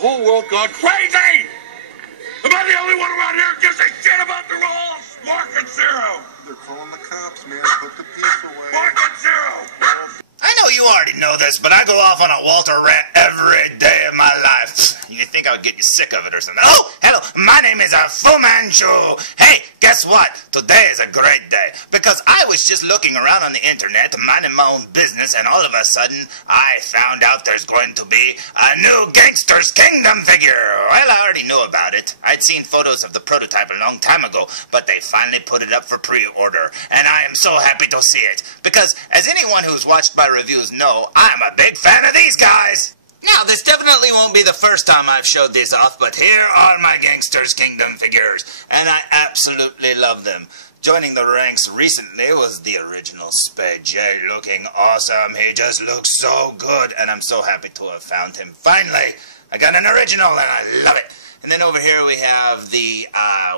whole world gone crazy? Am I the only one around here who gives a shit about the rules? Market zero. They're calling the cops, man. Put the piece away. Market zero. I know you already know this, but I go off on a Walter rant every day of my life. You'd think I would get you sick of it or something. Oh, hello, my name is Fu Manchu. Hey, guess what? Today is a great day, because I was just looking around on the internet, minding my own business, and all of a sudden, I found out there's going to be a new Gangster's Kingdom figure. Well, I already knew about it. I'd seen photos of the prototype a long time ago, but they finally put it up for pre-order, and I am so happy to see it, because as anyone who's watched my reviews know, I'm a big fan of these guys. Now, this definitely won't be the first time I've showed these off, but here are my Gangster's Kingdom figures, and I absolutely love them. Joining the ranks recently was the original Spade J, looking awesome. He just looks so good, and I'm so happy to have found him. Finally, I got an original, and I love it. And then over here we have the,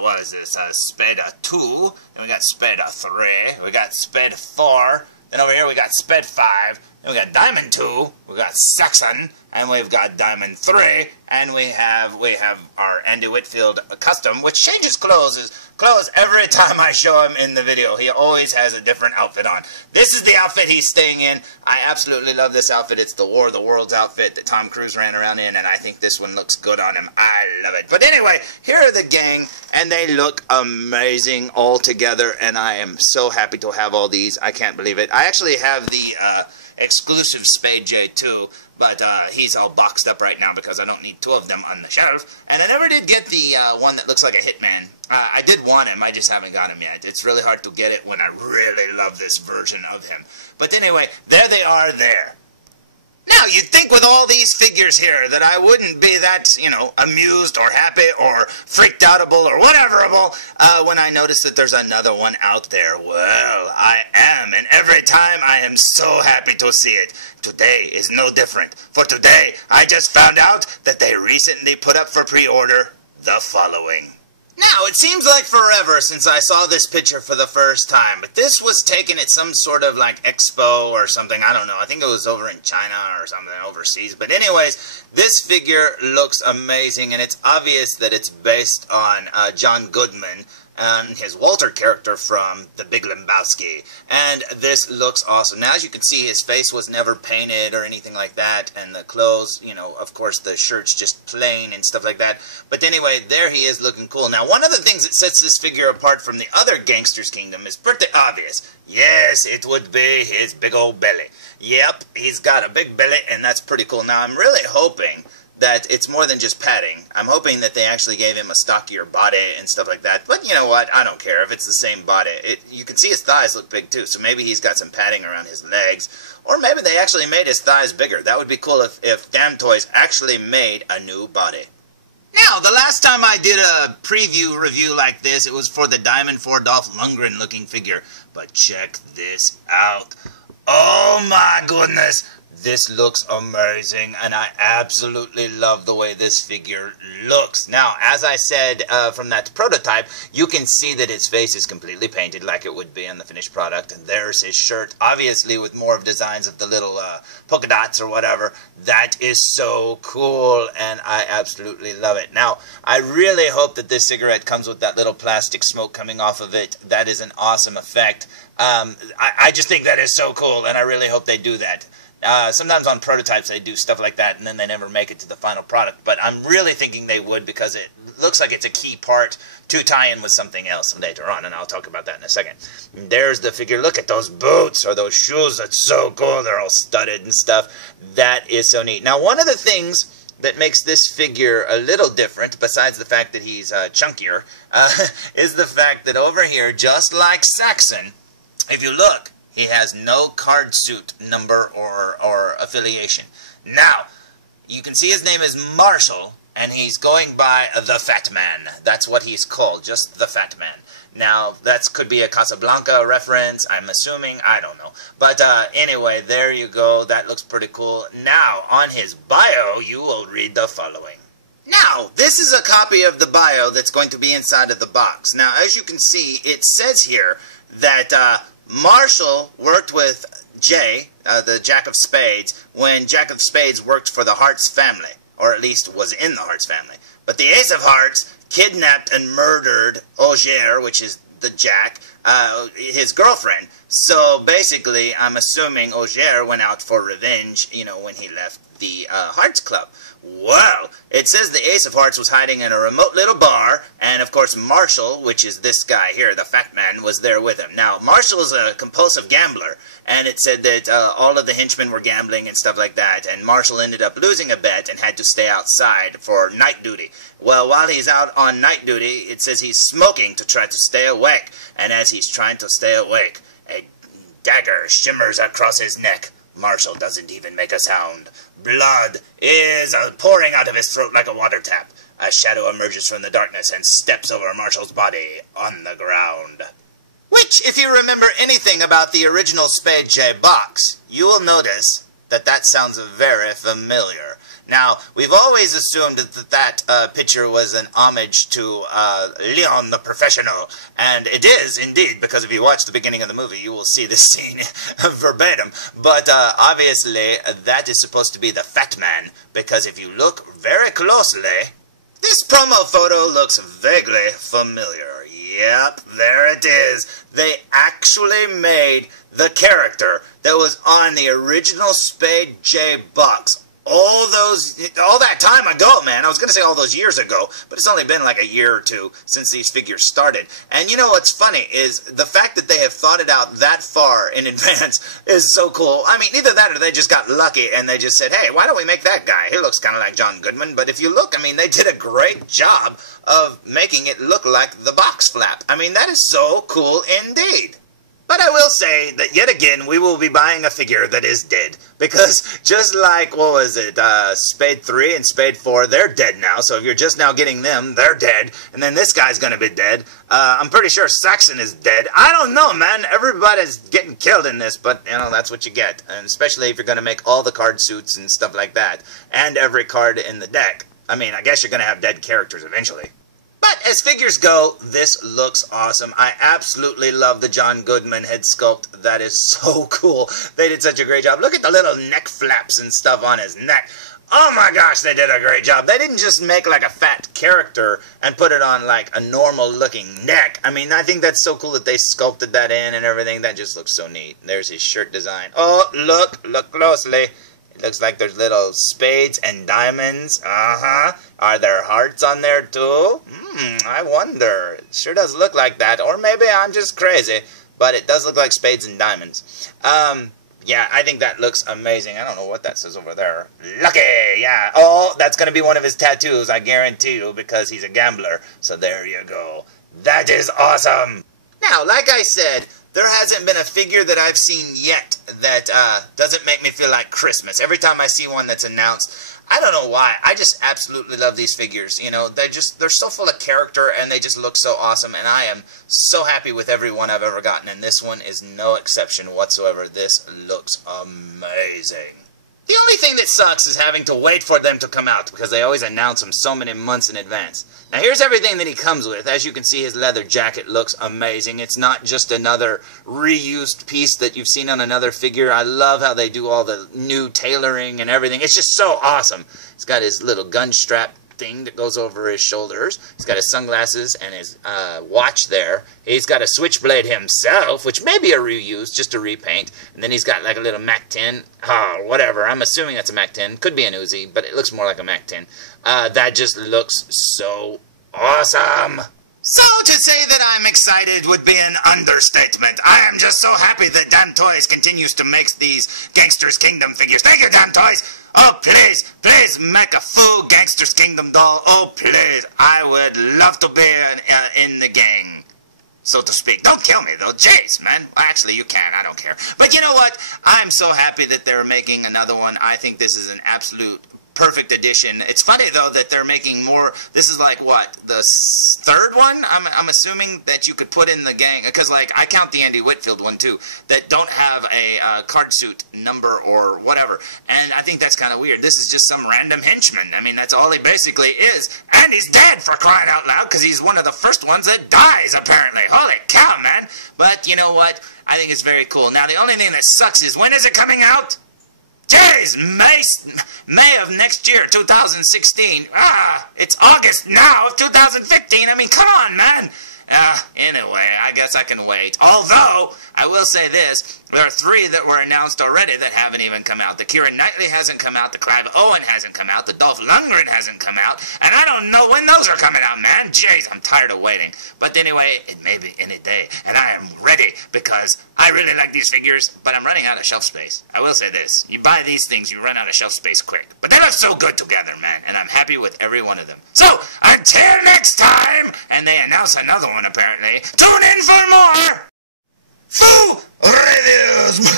what is this, Spade 2, and we got Spade 3, we got Spade 4, then over here we got Spade 5, then we got Diamond 2, we got Saxon, and we've got Diamond 3, and we have our Andy Whitfield custom, which changes clothes every time I show him in the video. He always has a different outfit on. This is the outfit he's staying in. I absolutely love this outfit. It's the War of the Worlds outfit that Tom Cruise ran around in, and I think this one looks good on him. I love it. But anyway, here are the gang, and they look amazing all together, and I am so happy to have all these. I can't believe it. I actually have the exclusive Spade J2, but he's all boxed up right now because I don't need two of them on the shelf. And I never did get the one that looks like a Hitman. I did want him, I just haven't got him yet. It's really hard to get it when I really love this version of him. But anyway, there they are there. Now, you'd think with all these figures here that I wouldn't be that, you know, amused or happy or freaked outable or whateverable when I notice that there's another one out there. Well, I am, and every time I am so happy to see it. Today is no different. For today, I just found out that they recently put up for pre-order the following. Now, it seems like forever since I saw this picture for the first time, but this was taken at some sort of like expo or something, I don't know. I think it was over in China or something overseas. But anyways, this figure looks amazing, and it's obvious that it's based on John Goodman and his Walter character from The Big Lebowski. And this looks awesome. Now, as you can see, his face was never painted or anything like that, and the clothes, you know, of course, the shirt's just plain and stuff like that. But anyway, there he is looking cool. Now, one of the things that sets this figure apart from the other Gangster's Kingdom is pretty obvious. Yes, it would be his big old belly. Yep, he's got a big belly, and that's pretty cool. Now, I'm really hoping that it's more than just padding. I'm hoping that they actually gave him a stockier body and stuff like that. But you know what? I don't care if it's the same body. You can see his thighs look big too, so maybe he's got some padding around his legs. Or maybe they actually made his thighs bigger. That would be cool if DamToys actually made a new body. Now, the last time I did a preview review like this, it was for the Diamond 4 Dolph Lundgren looking figure. But check this out. Oh my goodness! This looks amazing, and I absolutely love the way this figure looks. Now, as I said from that prototype, you can see that his face is completely painted like it would be on the finished product. And there's his shirt, obviously with more of designs of the little polka dots or whatever. That is so cool, and I absolutely love it. Now, I really hope that this cigarette comes with that little plastic smoke coming off of it. That is an awesome effect. I just think that is so cool, and I really hope they do that. Sometimes on prototypes they do stuff like that and then they never make it to the final product. But I'm really thinking they would, because it looks like it's a key part to tie in with something else later on, and I'll talk about that in a second. And there's the figure. Look at those boots or those shoes. That's so cool. They're all studded and stuff. That is so neat. Now, one of the things that makes this figure a little different, besides the fact that he's chunkier, is the fact that over here, just like Saxon, if you look, he has no card suit number or affiliation. Now, you can see his name is Marshall, and he's going by the Fat Man. That's what he's called, just the Fat Man. Now, that could be a Casablanca reference, I'm assuming. I don't know. But anyway, there you go. That looks pretty cool. Now, on his bio, you will read the following. Now, this is a copy of the bio that's going to be inside of the box. Now, as you can see, it says here that Marshall worked with Jay, the Jack of Spades, when Jack of Spades worked for the Hart's family. or at least was in the Hearts family. But the Ace of Hearts kidnapped and murdered Auger, which is the Jack, his girlfriend. So basically, I'm assuming Auger went out for revenge, you know, when he left the Hearts Club. Well, it says the Ace of Hearts was hiding in a remote little bar, and of course Marshall, which is this guy here, the fat man, was there with him. Now, Marshall is a compulsive gambler, and it said that all of the henchmen were gambling and stuff like that, and Marshall ended up losing a bet and had to stay outside for night duty. Well, while he's out on night duty, it says he's smoking to try to stay awake, and as he's trying to stay awake, a dagger shimmers across his neck. Marshall doesn't even make a sound. Blood is pouring out of his throat like a water tap. A shadow emerges from the darkness and steps over Marshall's body on the ground. Which, if you remember anything about the original Spade J box, you will notice that that sounds very familiar. Now, we've always assumed that picture was an homage to Leon the Professional, and it is indeed, because if you watch the beginning of the movie, you will see this scene verbatim. But obviously, that is supposed to be the Fat Man, because if you look very closely, this promo photo looks vaguely familiar. Yep, there it is. They actually made the character that was on the original Spade J box all that time ago, man. I was going to say all those years ago, but it's only been like a year or two since these figures started. And you know what's funny is the fact that they have thought it out that far in advance is so cool. I mean, either that or they just got lucky and they just said, hey, why don't we make that guy? He looks kind of like John Goodman. But if you look, I mean, they did a great job of making it look like the box flap. I mean, that is so cool indeed. But I will say that yet again, we will be buying a figure that is dead. Because just like, what was it, Spade 3 and Spade 4, they're dead now. So if you're just now getting them, they're dead. And then this guy's going to be dead. I'm pretty sure Saxon is dead. I don't know, man. Everybody's getting killed in this, but, you know, that's what you get. And especially if you're going to make all the card suits and stuff like that. And every card in the deck. I mean, I guess you're going to have dead characters eventually. But as figures go, this looks awesome. I absolutely love the John Goodman head sculpt. That is so cool. They did such a great job. Look at the little neck flaps and stuff on his neck. Oh my gosh, they did a great job. They didn't just make like a fat character and put it on like a normal looking neck. I mean, I think that's so cool that they sculpted that in and everything. That just looks so neat. There's his shirt design. Oh, look closely. It looks like there's little spades and diamonds. Are there hearts on there too? I wonder. It sure does look like that. Or maybe I'm just crazy. But it does look like spades and diamonds. Yeah, I think that looks amazing. I don't know what that says over there. Lucky! Yeah. Oh, that's going to be one of his tattoos, I guarantee you, because he's a gambler. So there you go. That is awesome! Now, like I said, there hasn't been a figure that I've seen yet that doesn't make me feel like Christmas. Every time I see one that's announced, I don't know why. I just absolutely love these figures. You know, they're so full of character and they just look so awesome. And I am so happy with every one I've ever gotten. And this one is no exception whatsoever. This looks amazing. The only thing that sucks is having to wait for them to come out because they always announce them so many months in advance. Now here's everything that he comes with. As you can see, his leather jacket looks amazing. It's not just another reused piece that you've seen on another figure. I love how they do all the new tailoring and everything. It's just so awesome. He's got his little gun strap thing that goes over his shoulders. He's got his sunglasses and his watch there. He's got a switchblade himself, which may be a reuse, just a repaint. And then he's got like a little Mac 10. Oh, whatever. I'm assuming that's a Mac 10. Could be an Uzi, but it looks more like a Mac 10. That just looks so awesome. So to say that I'm excited would be an understatement. I am just so happy that DamToys continues to make these Gangster's Kingdom figures. Thank you, DamToys! Oh, please, please make a full Gangster's Kingdom doll. Oh, please, I would love to be in the gang, so to speak. Don't kill me, though. Jeez, man. Actually, you can. I don't care. But you know what? I'm so happy that they're making another one. I think this is an absolute perfect addition. It's funny, though, that they're making more. This is like, what, the third one? I'm assuming that you could put in the gang, because, like, I count the Andy Whitfield one, too, that don't have a card suit number or whatever. And I think that's kind of weird. This is just some random henchman. I mean, that's all he basically is. And he's dead, for crying out loud, because he's one of the first ones that dies, apparently. Holy cow, man. But you know what? I think it's very cool. Now, the only thing that sucks is, when is it coming out? Jeez, May of next year, 2016. It's August now of 2015. I mean, come on, man. Anyway, I guess I can wait. Although, I will say this, there are 3 that were announced already that haven't even come out. The Keira Knightley hasn't come out, the Clive Owen hasn't come out, the Dolph Lundgren hasn't come out, and I don't know when those are coming out, man. Jeez, I'm tired of waiting. But anyway, it may be any day, and I am ready, because I really like these figures, but I'm running out of shelf space. I will say this, you buy these things, you run out of shelf space quick. But they look so good together, man, and I'm happy with every one of them. So, until next time, and they announce another one apparently, tune in for more Foo Reviews!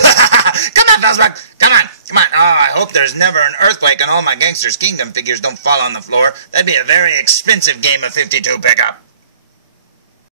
Come on, felzbug! Come on! Oh, I hope there's never an earthquake and all my Gangster's Kingdom figures don't fall on the floor. That'd be a very expensive game of 52 pickup.